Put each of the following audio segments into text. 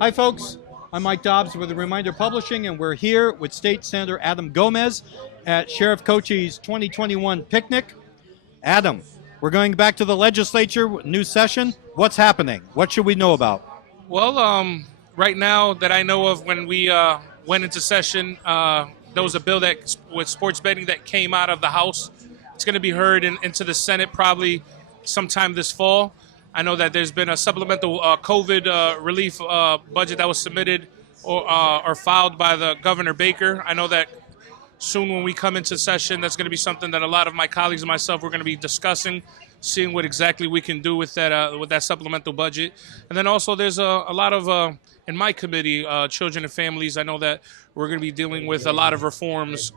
Hi, folks. I'm Mike Dobbs with Reminder Publishing, and we're here with State Senator Adam Gomez at Sheriff Cochise 2021 picnic. Adam, we're going back to the legislature, new session. What's happening? What should we know about? Well, right now that I know of, when we went into session, there was a bill that with sports betting that came out of the House. It's going to be heard into the Senate probably sometime this fall. I know that there's been a supplemental COVID relief budget that was submitted or filed by the Governor Baker. I know that soon when we come into session, that's going to be something that a lot of my colleagues and myself we're going to be discussing, seeing what exactly we can do with that supplemental budget. And then also there's a lot of in my committee, children and families. I know that we're going to be dealing with a lot of reforms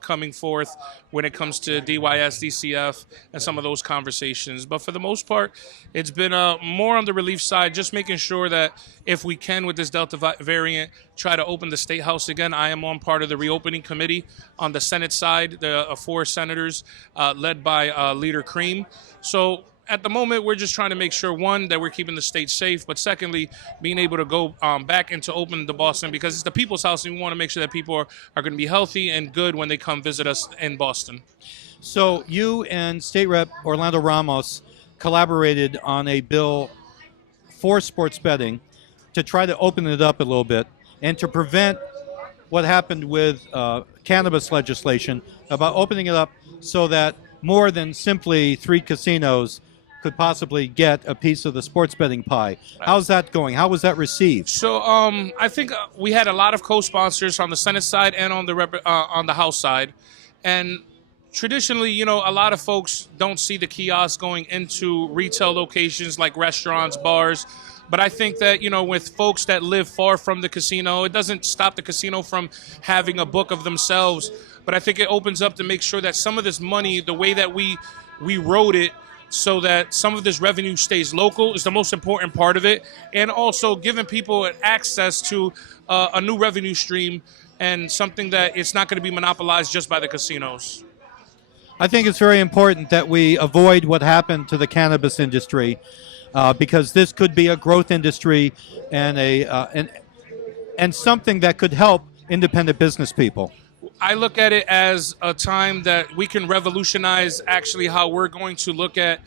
coming forth when it comes to DYS, DCF, and some of those conversations. But for the most part, it's been more on the relief side, just making sure that if we can, with this Delta variant, try to open the State House again. I am on part of the reopening committee on the Senate side, the 4 senators led by Leader Cream. So at the moment, we're just trying to make sure, one, that we're keeping the state safe, but secondly, being able to go back into open the Boston, because it's the people's house, and we want to make sure that people are going to be healthy and good when they come visit us in Boston. So you and State Rep Orlando Ramos collaborated on a bill for sports betting to try to open it up a little bit and to prevent what happened with cannabis legislation about opening it up so that more than simply 3 casinos could possibly get a piece of the sports betting pie. How's that going? How was that received? So I think we had a lot of co-sponsors on the Senate side and on the House side. And traditionally, a lot of folks don't see the kiosks going into retail locations like restaurants, bars. But I think that, with folks that live far from the casino, it doesn't stop the casino from having a book of themselves. But I think it opens up to make sure that some of this money, the way that we wrote it, so that some of this revenue stays local is the most important part of it. And also giving people access to a new revenue stream and something that it's not going to be monopolized just by the casinos. I think it's very important that we avoid what happened to the cannabis industry because this could be a growth industry and and something that could help independent business people. I look at it as a time that we can revolutionize actually how we're going to look at,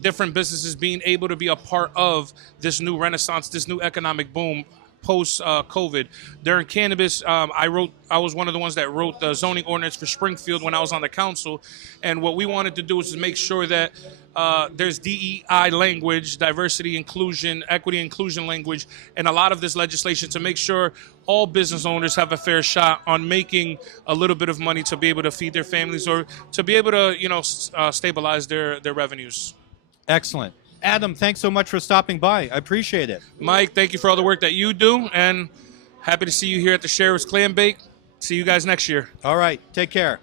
different businesses being able to be a part of this new renaissance, this new economic boom post-COVID. During cannabis, I was one of the ones that wrote the zoning ordinance for Springfield when I was on the council. And what we wanted to do was to make sure that there's DEI language, diversity, inclusion, equity, inclusion language, and a lot of this legislation to make sure all business owners have a fair shot on making a little bit of money to be able to feed their families or to be able to, stabilize their revenues. Excellent. Adam, thanks so much for stopping by. I appreciate it. Mike, thank you for all the work that you do, and happy to see you here at the Sheriff's Clam Bake. See you guys next year. All right. Take care.